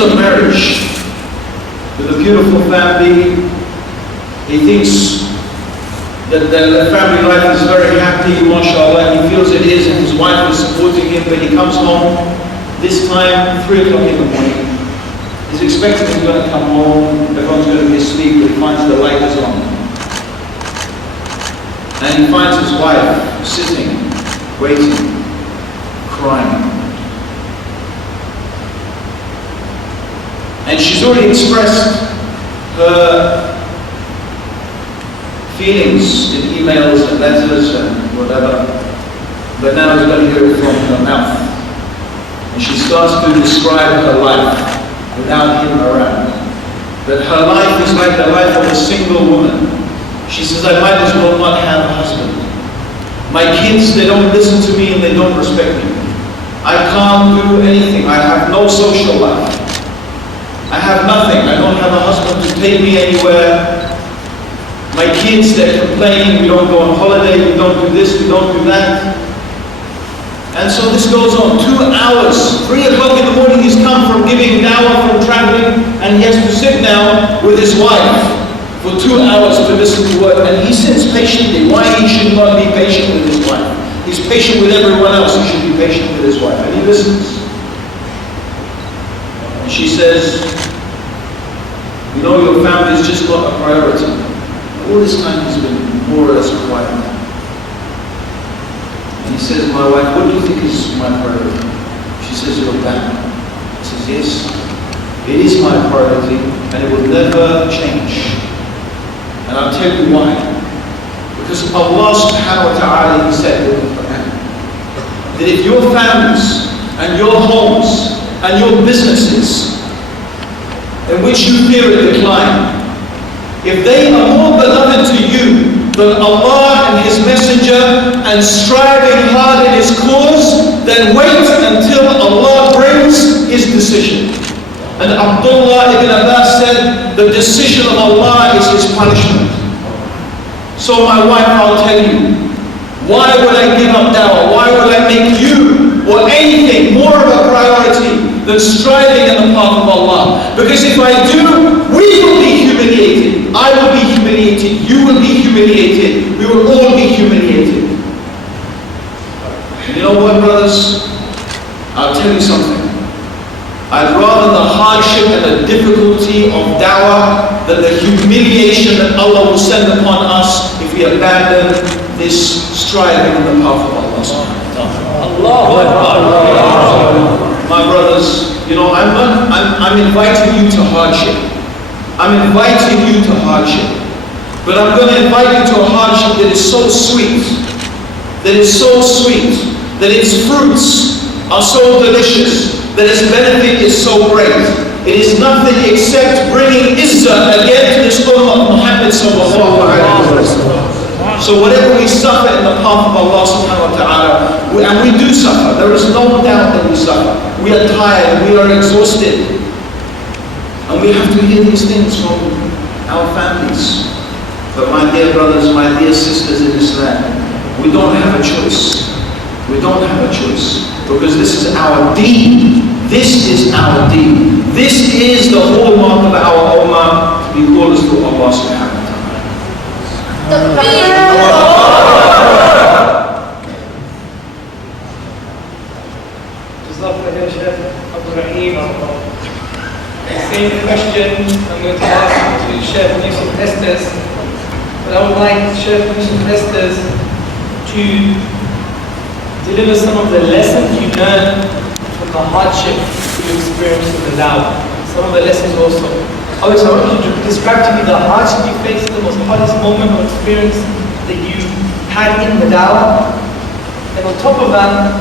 of marriage with a beautiful family. He thinks that the family life is very happy, mashallah. He feels it is, and his wife is supporting him, but he comes home, this time, 3 o'clock in the morning. He's expecting he's going to come home, everyone's going to be asleep, but he finds the light is on. And he finds his wife sitting, waiting, crying. And she's already expressed her feelings in emails and letters and whatever, but now he's going to hear it from her mouth. And she starts to describe her life without him around. That her life is like the life of a single woman. She says, I might as well not have a husband. My kids, they don't listen to me and they don't respect me. I can't do anything. I have no social life. I have nothing. I don't have a husband to take me anywhere. My kids, they're complaining, we don't go on holiday, we don't do this, we don't do that. And so this goes on 2 hours. 3 o'clock in the morning, he's come from giving dawah, from traveling, and he has to sit now with his wife for 2 hours to listen to what, and he sits patiently. Why he should not be patient with his wife? He's patient with everyone else, he should be patient with his wife. And he listens. And she says, you know, your family is just not a priority. All this time he's been more or less quiet. And he says, my wife, what do you think is my priority? She says, your family. He says, yes, it is my priority and it will never change. And I'll tell you why. Because Allah subhanahu wa ta'ala, He said in the Quran, that if your families and your homes and your businesses in which you fear a decline, if they are more beloved to you than Allah and His Messenger and striving hard in His cause, then wait until Allah brings His decision. And Abdullah ibn Abbas said, the decision of Allah is His punishment. So my wife, I'll tell you, why would I give up dawah? Why would I make you or anything more of a priority than striving in the path of Allah? Because if I do, we will be humiliated. I will be humiliated. You will be humiliated. We will all be humiliated. And you know what, brothers? I'll tell you something. I'd rather the hardship and the difficulty of dawah than the humiliation that Allah will send upon us if we abandon this striving in the path of Allah. My brothers, you know, I'm inviting you to hardship. I'm inviting you to hardship. But I'm going to invite you to a hardship that is so sweet, that is so sweet, that its fruits are so delicious, that its benefit is so great. It is nothing except bringing izzah again to this ummah of Muhammad sallallahu alayhi wa sallam. So whatever we suffer in the path of Allah subhanahu wa ta'ala, and we do suffer, there is no doubt that we suffer. We are tired, we are exhausted. And we have to hear these things from our families. But my dear brothers, my dear sisters in Islam, we don't have a choice. We don't have a choice. Because this is our deen. This is our deen. This is the hallmark of our ummah, to be called to Allah subhanahu wa ta'ala. Same question I'm going to ask to Sheikh Yusuf Estes, but I would like Sheikh Yusuf Estes to deliver some of the lessons you learned from the hardship you experienced in the dawah. Some of the lessons also. Obviously, I want you to describe to me the hardship you faced, the most hardest moment or experience that you had in the dawah. And on top of that,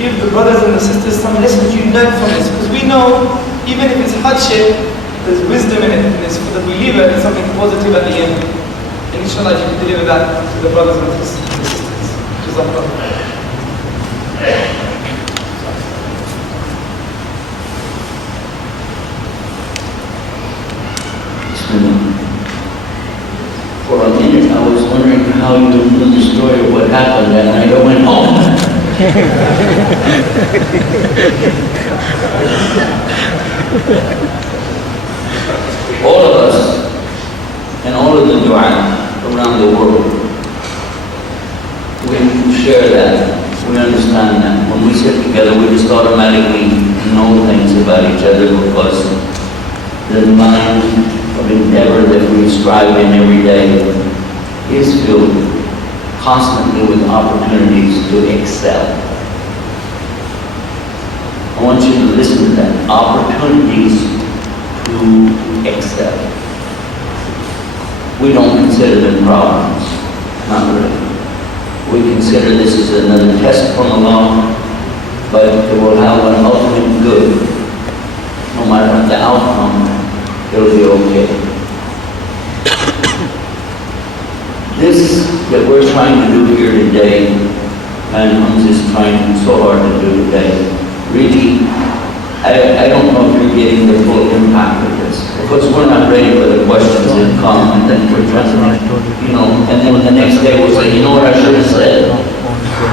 give the brothers and the sisters some lessons you learned from this. Because we know, even if it's hardship, there's wisdom in it. And it's for the believer, it's something positive at the end. And inshallah, you can deliver that to the brothers and the sisters. Jazakallah. For a minute, I was wondering how you knew the story of what happened that night I went home. All of us and all of the dua around the world, we share that. We understand that. When we sit together, we just automatically know things about each other because the line of endeavor that we strive in every day is filled constantly with opportunities to excel. I want you to listen to that. Opportunities to excel. We don't consider them problems. Not really. We consider this as another test from Allah, but it will have an ultimate good. No matter what the outcome, it'll be okay. This that we're trying to do here today, and I'm just trying so hard to do today, really, I don't know if you're getting the full impact of this. Because we're not ready for the questions that come, and then we're trying to, and then the next day we'll say, you know what I should have said?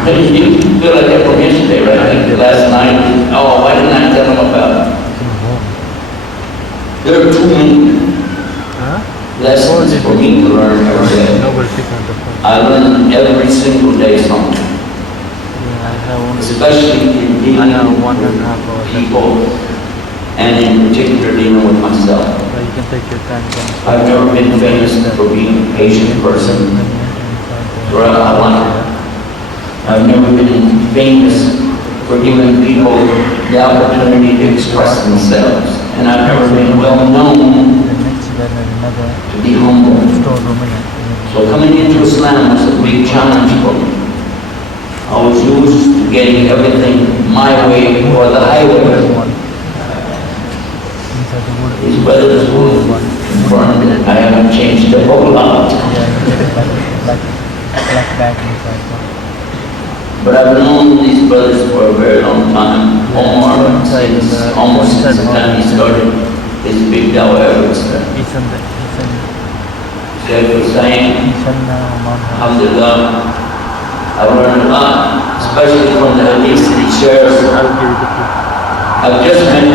And you feel like that from yesterday, right? Like last night, oh, why didn't I tell them about it? There are too many lessons for me to learn every day. I learn every single day something. Especially in dealing with people, and in particular dealing with myself. I've never been famous for being a patient person throughout my life. I've never been famous for giving people the opportunity to express themselves. And I've never been well known to be humble. So coming into Islam was a big challenge for me. I was used to getting everything my way or the highway. These brothers will confirm that I haven't changed a whole lot. But I've known these brothers for a very long time. Omar, almost since the time he started his big dawah efforts. Sheikh Hussain, alhamdulillah, I've learned a lot, especially from the hadith that he shares. I've just met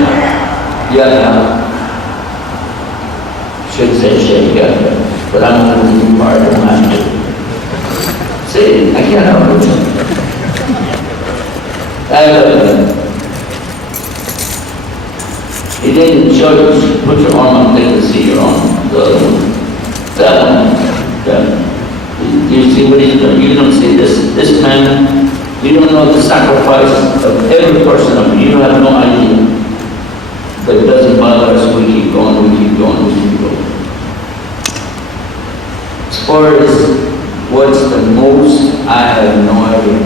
Yahya. Should say Sheikh Yahya, but I'm not going to be part of it. See, I can't help it. He didn't judge, put your arm up there to see your arm. The other one. That one. Yeah. You see what he's doing? You don't see this man, you don't know the sacrifice of every person of you. You have no idea. But it doesn't bother us. We keep going, we keep going, we keep going. As far as what's the most, I have no idea.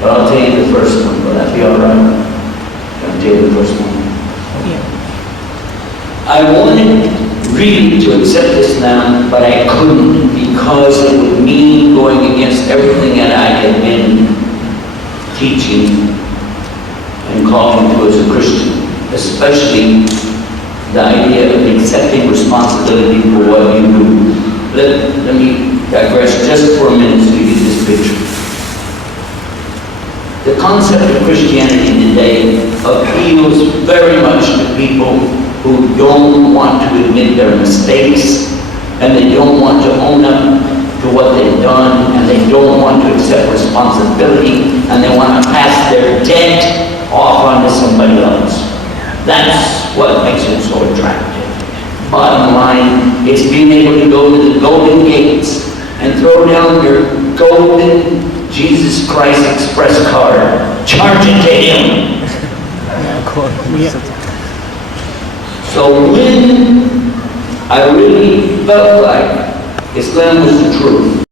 But I'll tell you the first one. Will that be all right? I'll tell you the first one. Yeah. I wanted really to accept Islam, but I couldn't because it would mean going against everything that I had been teaching and calling to as a Christian, especially the idea of accepting responsibility for what you do. Let me digress just for a minute so you get this picture. The concept of Christianity today appeals very much to people who don't want to admit their mistakes, and they don't want to own up to what they've done, and they don't want to accept responsibility, and they want to pass their debt off onto somebody else. That's what makes it so attractive. Bottom line is being able to go to the golden gates and throw down your golden Jesus Christ Express card, charge it to Him. So when I really felt like Islam was the truth,